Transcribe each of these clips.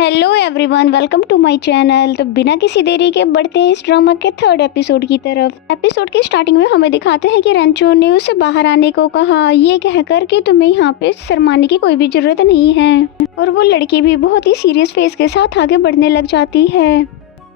Hello everyone, welcome to my channel. तो बिना किसी देरी के बढ़ते हैं इस ड्रामा के थर्ड एपिसोड की तरफ। एपिसोड की स्टार्टिंग में हमें दिखाते हैं कि रेंचो ने उसे बाहर आने को कहा, ये कहकर कि तुम्हें यहाँ पे शर्माने की कोई भी जरूरत नहीं है। और वो लड़की भी बहुत ही सीरियस फेस के साथ आगे बढ़ने लग जाती है।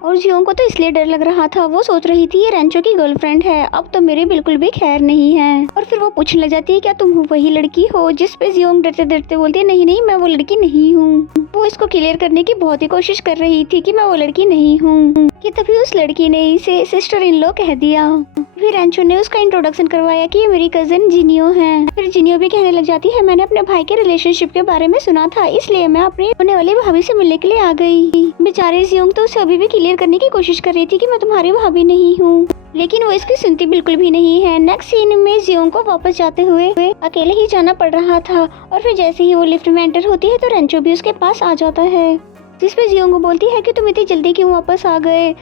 और जियों को तो इसलिए डर लग रहा था, वो सोच रही थी ये रेंचो की गर्लफ्रेंड है, अब तो मेरी बिल्कुल भी खैर नहीं है। और फिर वो पूछने लग जाती है, क्या तुम वही लड़की हो? जिस पे जियोंग डरते डरते बोलती है, नहीं नहीं, मैं वो लड़की नहीं हूँ। वो इसको क्लियर करने की बहुत ही कोशिश कर रही थी कि मैं वो लड़की नहीं हूँ, कि तभी उस लड़की ने इसे सिस्टर इन लॉ कह दिया। फिर रेंचो ने उसका इंट्रोडक्शन करवाया कि ये मेरी कजिन जिनियो है। फिर जिनियो भी कहने लग जाती है, मैंने अपने भाई के रिलेशनशिप के बारे में सुना था, इसलिए मैं अपनी होने वाली भाभी से मिलने के लिए आ गई। बेचारे जियोंग तो उसे अभी भी क्लियर करने की कोशिश कर रही थी कि मैं तुम्हारी भाभी नहीं हूँ, लेकिन वो इसकी सुनती बिल्कुल भी नहीं है। नेक्स्ट सीन में जियोंग को वापस जाते हुए अकेले ही जाना पड़ रहा था। और फिर जैसे ही वो लिफ्ट में एंटर होती है तो रेंचो भी उसके पास आ जाता है, जिसपे जियोंग को बोलती है कि तुम इतनी जल्दी क्यों वापस आ गए।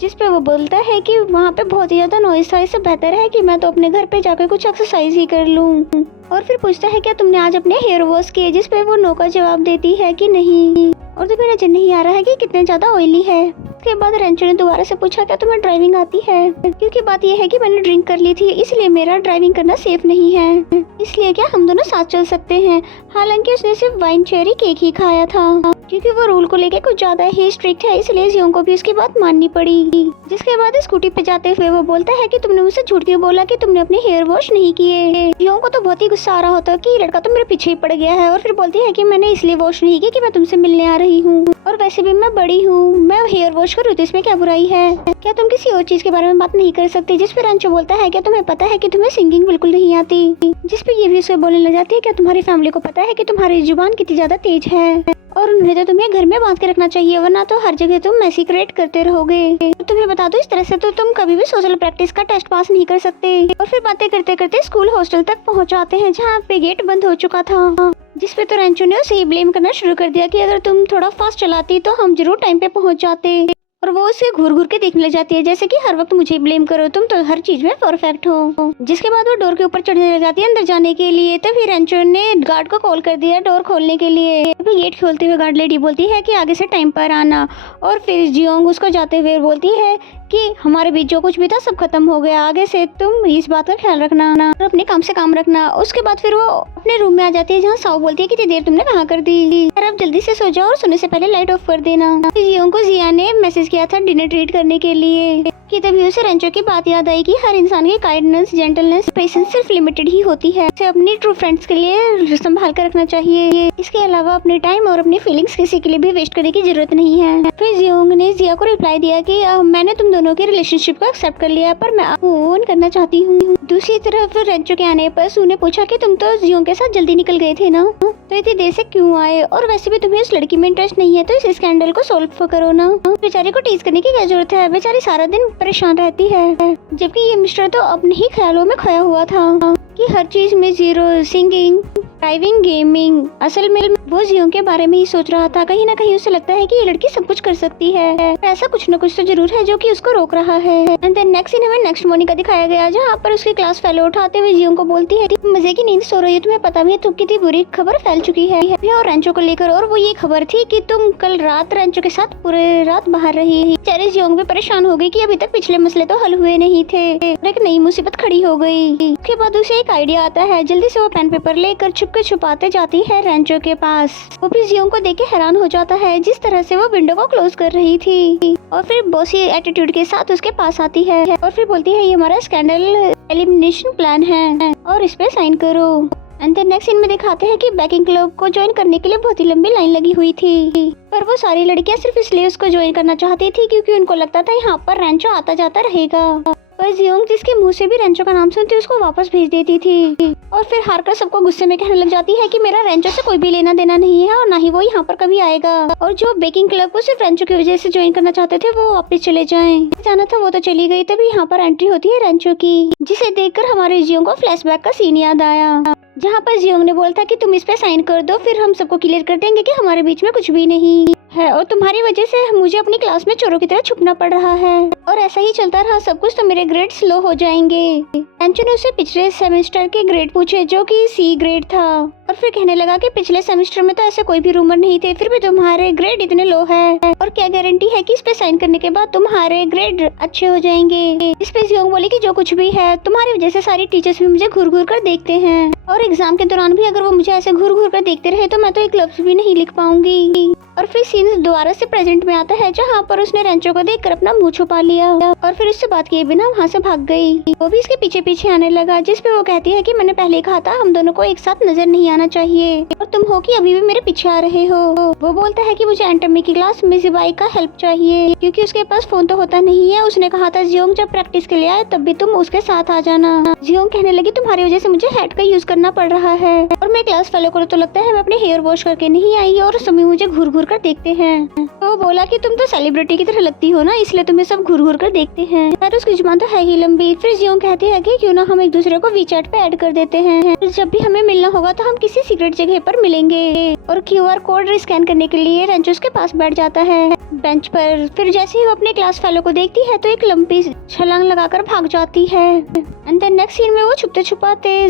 जिसपे वो बोलता है कि वहाँ पे बहुत ही ज्यादा नॉइस था, इससे बेहतर है कि मैं तो अपने घर पे जाकर कुछ एक्सरसाइज ही कर लूँ। और फिर पूछता है, क्या तुमने आज अपने हेयर वॉश किए? जिसपे वो नो का जवाब देती है कि नहीं, और तुम्हें नजर नहीं आ रहा है कि कितने ज्यादा ऑयली है। उसके बाद रेंचो ने दोबारा से पूछा, क्या तुम्हें ड्राइविंग आती है? क्योंकि बात यह है कि मैंने ड्रिंक कर ली थी, इसलिए मेरा ड्राइविंग करना सेफ नहीं है, इसलिए क्या हम दोनों साथ चल सकते हैं। हालांकि उसने सिर्फ वाइन चेरी केक ही खाया था, क्योंकि वो रूल को लेके कुछ ज्यादा ही स्ट्रिक्ट है, इसलिए जियोंग को भी उसकी बात माननी पड़ी। जिसके बाद स्कूटी पे जाते हुए वो बोलता है कि तुमने मुझसे झूठ क्यों बोला कि तुमने अपने हेयर वॉश नहीं किए। जियोंग को तो बहुत ही गुस्सा आ रहा होता है कि लड़का तो मेरे पीछे ही पड़ गया है। और फिर बोलती है कि मैंने इसलिए वॉश नहीं की कि मैं तुमसे मिलने आ रही हूँ, और वैसे भी मैं बड़ी हूँ, मैं हेयर वॉश करूँ तो इसमें क्या बुराई है? क्या तुम किसी और चीज के बारे में बात नहीं कर सकती? जिस पे रेंचो बोलता है, क्या तुम्हें पता है कि तुम्हें सिंगिंग बिल्कुल नहीं आती? जिस पे ये भी उसे बोलने लग जाती है, क्या तुम्हारी फैमिली को पता है कि तुम्हारी जुबान कितनी ज्यादा तेज है, और उन्हें तो तुम्हें घर में बांध के रखना चाहिए, वरना तो हर जगह तुम मैसी क्रिएट करते रहोगे। तो तुम्हें बता दो, इस तरह से तो तुम कभी भी सोशल प्रैक्टिस का टेस्ट पास नहीं कर सकते। और फिर बातें करते करते स्कूल हॉस्टल तक पहुंच जाते हैं, जहाँ पे गेट बंद हो चुका था। जिसपे तो रेंचो ने उसे ब्लेम करना शुरू कर दिया कि अगर तुम थोड़ा फास्ट चलाती तो हम जरूर टाइम पे पहुंच जाते। और वो उसे घूर घूर के देखने लग जाती है, जैसे कि हर वक्त मुझे ब्लेम करो, तुम तो हर चीज में परफेक्ट हो। जिसके बाद वो डोर के ऊपर चढ़ने लग जाती है अंदर जाने के लिए। तभी रेंचो ने गार्ड को कॉल कर दिया डोर खोलने के लिए। तभी गेट खोलते हुए गार्ड लेडी बोलती है कि आगे से टाइम पर आना। और फिर जियोंग उसको जाते हुए बोलती है कि हमारे बीच जो कुछ भी था सब खत्म हो गया, आगे से तुम इस बात का ख्याल रखना और अपने काम से काम रखना। उसके बाद फिर वो अपने रूम में आ जाती है, जहाँ साओ बोलती है कितनी देर तुमने कहाँ कर दी, अब जल्दी से सो जाओ और सोने से पहले लाइट ऑफ कर देना। जियोंग को जिया ने मैसेज किया था डिनर ट्रीट करने के लिए, कि तभी उसे रेंचो की बात याद आई कि हर इंसान की काइंडनेस, जेंटलनेस, पेशेंस सिर्फ लिमिटेड ही होती है, उसे अपनी ट्रू फ्रेंड्स के लिए संभाल कर रखना चाहिए। इसके अलावा अपने टाइम और अपनी फीलिंग्स किसी के लिए भी वेस्ट करने की जरूरत नहीं है। फिर जियोंग ने जिया को रिप्लाई दिया कि मैंने तुम दोनों के रिलेशनशिप को एक्सेप्ट कर लिया, पर मैं फोन करना चाहती हूँ। दूसरी तरफ रेंचो के आने पर सू ने पूछा कि तुम तो जियोंग के साथ जल्दी निकल गए थे ना, तो इतनी देर से क्यों आए? और वैसे भी तुम्हें उस लड़की में इंटरेस्ट नहीं है, तो इस स्कैंडल को सोल्व करो ना। बेचारी को टीज करने की क्या जरूरत है? बेचारी सारा दिन परेशान रहती है, जबकि ये मिस्टर तो अपने ही ख्यालों में खोया हुआ था कि हर चीज में जीरो, सिंगिंग, ड्राइविंग, गेमिंग। असल में वो जियोंग के बारे में ही सोच रहा था। कहीं ना कहीं उसे लगता है कि ये लड़की सब कुछ कर सकती है, ऐसा कुछ न कुछ तो जरूर है जो कि उसको रोक रहा है। एंड देन नेक्स्ट सीन हमें नेक्स्ट मॉर्निंग का दिखाया गया, जहाँ पर उसकी क्लास फेलो उठाते हुए जियोंग को बोलती है मजे की नींद सो रही है, तुम्हें पता भी है तुम कितनी बुरी खबर फैल चुकी है और रेंचो को लेकर। और वो ये खबर थी कि तुम कल रात रेंचो के साथ पूरे रात बाहर रही। चेरी जियोंग भी परेशान हो गई कि अभी तक पिछले मसले तो हल हुए नहीं थे, एक नई मुसीबत खड़ी हो गई। उसके बाद उसे एक आइडिया आता है, जल्दी से वो पेन पेपर लेकर छुपके छुपाते जाती है रेंचो के पास। वो भी जियोंग को देख के हैरान हो जाता है, जिस तरह से वो विंडो को क्लोज कर रही थी। और फिर बॉसी एटीट्यूड के साथ उसके पास आती है और फिर बोलती है, ये हमारा स्कैंडल एलिमिनेशन प्लान है और इस पे साइन करो। एंड देन नेक्स्ट सीन में दिखाते हैं कि बेकिंग क्लब को ज्वाइन करने के लिए बहुत ही लंबी लाइन लगी हुई थी, पर वो सारी लड़कियां सिर्फ इसलिए उसको ज्वाइन करना चाहती थी क्योंकि उनको लगता था यहाँ पर रेंचो आता जाता रहेगा। पर जियोंग जिसके मुंह से भी रेंचो का नाम सुनती उसको वापस भेज देती थी। और फिर हारकर सबको गुस्से में कहने लग जाती है कि मेरा रेंचो से कोई भी लेना देना नहीं है और ना ही वो यहाँ पर कभी आएगा। और जो बेकिंग क्लब को सिर्फ रेंचो की वजह से ज्वाइन करना चाहते थे वो वापस चले जाएं। जाना था वो तो चली गई। तभी यहाँ पर एंट्री होती है रेंचो की, जिसे देखकर हमारे जियोंग को फ्लैशबैक का सीन याद आया। जहाँ पर जियोंग ने बोला था कि तुम इस पे साइन कर दो, फिर हम सबको क्लियर कर देंगे कि हमारे बीच में कुछ भी नहीं है और तुम्हारी वजह से मुझे अपनी क्लास में चोरों की तरह छुपना पड़ रहा है और ऐसा ही चलता रहा सब कुछ तो मेरे ग्रेड स्लो हो जाएंगे। एंचो ने उससे पिछले सेमेस्टर के ग्रेड पूछे जो कि सी ग्रेड था और फिर कहने लगा कि पिछले सेमेस्टर में तो ऐसे कोई भी रूमर नहीं थे, फिर भी तुम्हारे ग्रेड इतने लो है और क्या गारंटी है कि इस पे साइन करने के बाद तुम्हारे ग्रेड अच्छे हो जाएंगे। इस पे जियोंग बोली कि जो कुछ भी है तुम्हारी वजह से सारी टीचर्स भी मुझे घूर घूर कर देखते हैं और एग्जाम के दौरान भी अगर वो मुझे ऐसे घूर घूर कर देखते रहे तो मैं तो एक लफ्ज भी नहीं लिख पाऊंगी। और फिर सीन दोबारा से प्रेजेंट में आता है जहाँ पर उसने रेंचो को देखकर अपना मुंह छुपा लिया और फिर उससे बात किए बिना वहाँ से भाग गई। वो भी इसके पीछे पीछे आने लगा जिसपे वो कहती है कि मैंने पहले कहा था हम दोनों को एक साथ नजर नहीं आना चाहिए और तुम हो कि अभी भी मेरे पीछे आ रहे हो। वो बोलता है कि मुझे एंटमी की क्लास में जिबाई का हेल्प चाहिए क्योंकि उसके पास फोन तो होता नहीं है। उसने कहा था जियोंग जब प्रैक्टिस के लिए आए तब भी तुम उसके साथ आ जाना। जियोंग कहने लगी तुम्हारी वजह से मुझे हेड का यूज करना पड़ रहा है और मैं क्लास फॉलो करूँ तो लगता है मैं अपने हेयर वॉश करके नहीं आई और सभी मुझे घूर घूर कर देखते हैं। वो बोला कि तुम तो सेलिब्रिटी की तरह लगती हो ना इसलिए तुम्हें सब घूर घूर कर देखते हैं। खैर उसकी जुबान तो है ही लंबी। फिर जियोंग कहती है कि क्यों ना हम एक दूसरे को वीचैट पे ऐड कर देते हैं, जब भी हमें मिलना होगा तो हम किसी सीक्रेट जगह पर मिलेंगे। और क्यूआर कोड स्कैन करने के लिए रेंचो उसके पास बैठ जाता है बेंच पर। फिर जैसे ही वो अपने क्लास फेलो को देखती है तो एक लंबी छलांग लगाकर भाग जाती है। एंड देन नेक्स्ट सीन में वो छुपते छुपाते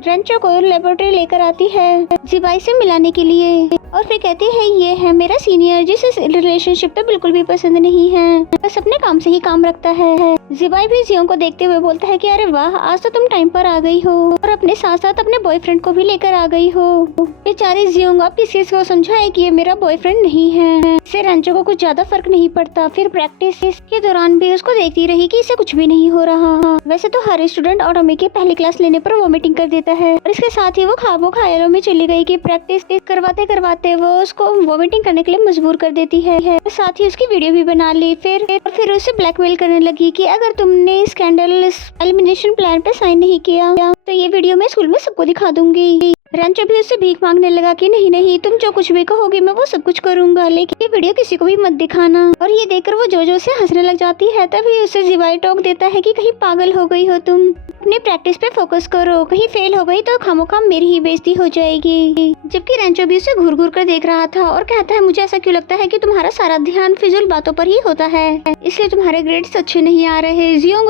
रेंचो को लेबोरेटरी लेकर आती है जिबाई से मिलाने के लिए और फिर कहती है ये है मेरा सीनियर जिसे रिलेशनशिप तो बिल्कुल भी पसंद नहीं है, बस अपने काम से ही काम रखता है। जिबाई भी जियोंग को देखते हुए बोलता है कि अरे वाह आज तो तुम टाइम पर आ गई हो और अपने साथ साथ अपने बॉयफ्रेंड को भी लेकर आ गई हो। बेचारी जियोंग अब किसी को समझाए कि ये मेरा बॉयफ्रेंड नहीं है, इससे रेंचो को कुछ ज्यादा फर्क नहीं पड़ता। फिर प्रैक्टिस के दौरान भी उसको देखती रही कि इसे कुछ भी नहीं हो रहा। वैसे तो हर स्टूडेंट ऑटोमी की पहली क्लास लेने पर वोमिटिंग कर देता है और इसके साथ ही वो खाबो ख्यालों में चली गई कि प्रैक्टिस करवाते करवाते वो उसको वोमिटिंग करने के लिए मजबूर कर देती है। साथ ही उसकी वीडियो भी बना ली। फिर उसे ब्लैकमेल करने लगी कि अगर तुमने स्कैंडल एलिमिनेशन प्लान पे साइन नहीं किया तो ये वीडियो मैं स्कूल में सबको दिखा दूंगी। रेंचो भी उससे भीख मांगने लगा कि नहीं नहीं तुम जो कुछ भी कहोगी मैं वो सब कुछ करूंगा, लेकिन ये वीडियो किसी को भी मत दिखाना। और ये देखकर वो जो से हंसने लग जाती है। तभी उसे जिबाई टोक देता है कि कहीं पागल हो गई हो तुम, अपने प्रैक्टिस पे फोकस करो, कहीं फेल हो गई तो खामोखा मेरी ही बेइज्जती हो जाएगी। जबकि रेंचो भी उसे घूर घूर कर देख रहा था और कहता है मुझे ऐसा क्यों लगता है कि तुम्हारा सारा ध्यान फिजूल बातों पर ही होता है, इसलिए तुम्हारे ग्रेड्स अच्छे नहीं आ रहे। जियोंग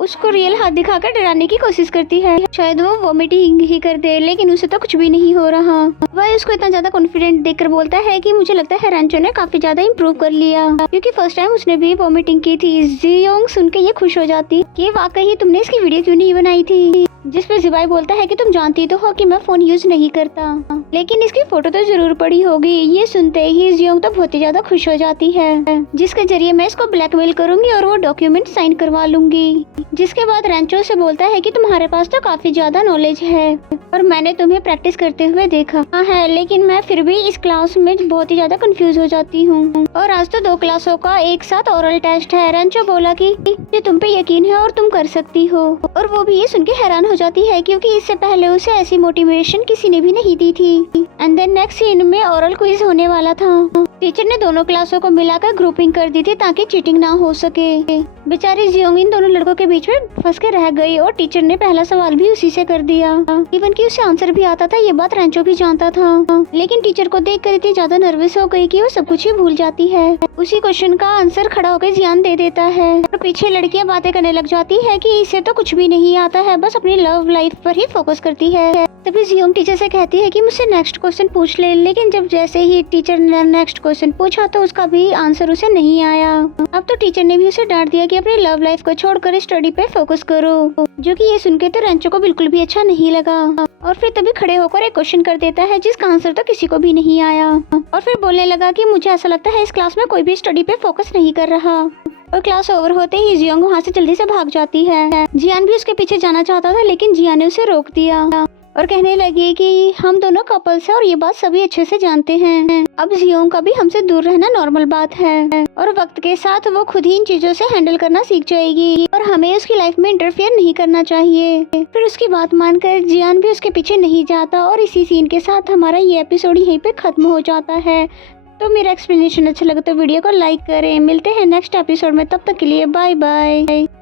उसको रियल हाथ दिखाकर डराने की कोशिश करती है, शायद वो वोमिटिंग ही कर दे, लेकिन उसे तो कुछ भी नहीं हो रहा। वह उसको इतना ज्यादा कॉन्फिडेंट देखकर बोलता है कि मुझे लगता है रेंचो ने काफी ज्यादा इम्प्रूव कर लिया क्योंकि फर्स्ट टाइम उसने भी वोमिटिंग की थी। जियोंग सुन के ये खुश हो जाती कि वाकई तुमने इसकी वीडियो क्यों नहीं बनाई थी, जिस पर जिबाई बोलता है कि तुम जानती तो हो कि मैं फोन यूज नहीं करता, लेकिन इसकी फोटो तो जरूर पड़ी होगी। ये सुनते ही जियोंग तो बहुत ही ज्यादा खुश हो जाती है, जिसके जरिए मैं इसको ब्लैकमेल करूंगी और वो डॉक्यूमेंट साइन करवा लूंगी। जिसके बाद रेंचो से बोलता है कि तुम्हारे पास तो काफी ज्यादा नॉलेज है और मैंने तुम्हें प्रैक्टिस करते हुए देखा है, लेकिन मैं फिर भी इस क्लास में बहुत ही ज्यादा कंफ्यूज हो जाती हूँ और आज तो 2 क्लासों का एक साथ ओरल टेस्ट है। रेंचो बोला कि तुम पे यकीन है और तुम कर सकती हो, और वो भी ये सुन के हैरान हो जाती है क्योंकि इससे पहले उसे ऐसी मोटिवेशन किसी ने भी नहीं दी थी। एंड देन नेक्स्ट सीन में ओरल क्विज होने वाला था। टीचर ने दोनों क्लासों को मिलाकर ग्रुपिंग कर दी थी ताकि चीटिंग ना हो सके। बेचारी जियोंग इन दोनों लड़कों के बीच में फंस के रह गई और टीचर ने पहला सवाल भी उसी से कर दिया। इवन कि उसे आंसर भी आता था, ये बात रेंचो भी जानता था, लेकिन टीचर को देखकर इतनी ज्यादा नर्वस हो गई कि वो सब कुछ ही भूल जाती है। उसी क्वेश्चन का आंसर खड़ा होकर जियान दे देता है और पीछे लड़कियां बातें करने लग जाती है कि इसे तो कुछ भी नहीं आता है, बस अपनी लव लाइफ पर ही फोकस करती है। तभी जियोंग टीचर से कहती है कि मुझसे नेक्स्ट क्वेश्चन पूछ ले, लेकिन जब जैसे ही टीचर ने नेक्स्ट क्वेश्चन पूछा तो उसका भी आंसर उसे नहीं आया। अब तो टीचर ने भी उसे डांट दिया कि अपनी लव लाइफ को छोड़कर स्टडी पे फोकस करो, जो कि ये सुन के तो रेंचो को बिल्कुल भी अच्छा नहीं लगा और फिर तभी खड़े होकर एक क्वेश्चन कर देता है जिसका आंसर तो किसी को भी नहीं आया और फिर बोलने लगा कि मुझे ऐसा लगता है इस क्लास में कोई भी स्टडी पे फोकस नहीं कर रहा। और क्लास ओवर होते ही जियोंग वहाँ से जल्दी से भाग जाती है। जियान भी उसके पीछे जाना चाहता था, लेकिन जियान ने उसे रोक दिया और कहने लगी कि हम दोनों कपल्स हैं और ये बात सभी अच्छे से जानते हैं। अब जियोंग का भी हमसे दूर रहना नॉर्मल बात है और वक्त के साथ वो खुद ही इन चीजों से हैंडल करना सीख जाएगी और हमें उसकी लाइफ में इंटरफेयर नहीं करना चाहिए। फिर उसकी बात मानकर जियान भी उसके पीछे नहीं जाता और इसी सीन के साथ हमारा ये एपिसोड यहीं पे खत्म हो जाता है। तो मेरा एक्सप्लेनेशन अच्छा लगा तो वीडियो को लाइक करें। मिलते हैं नेक्स्ट एपिसोड में, तब तक के लिए बाय बाय।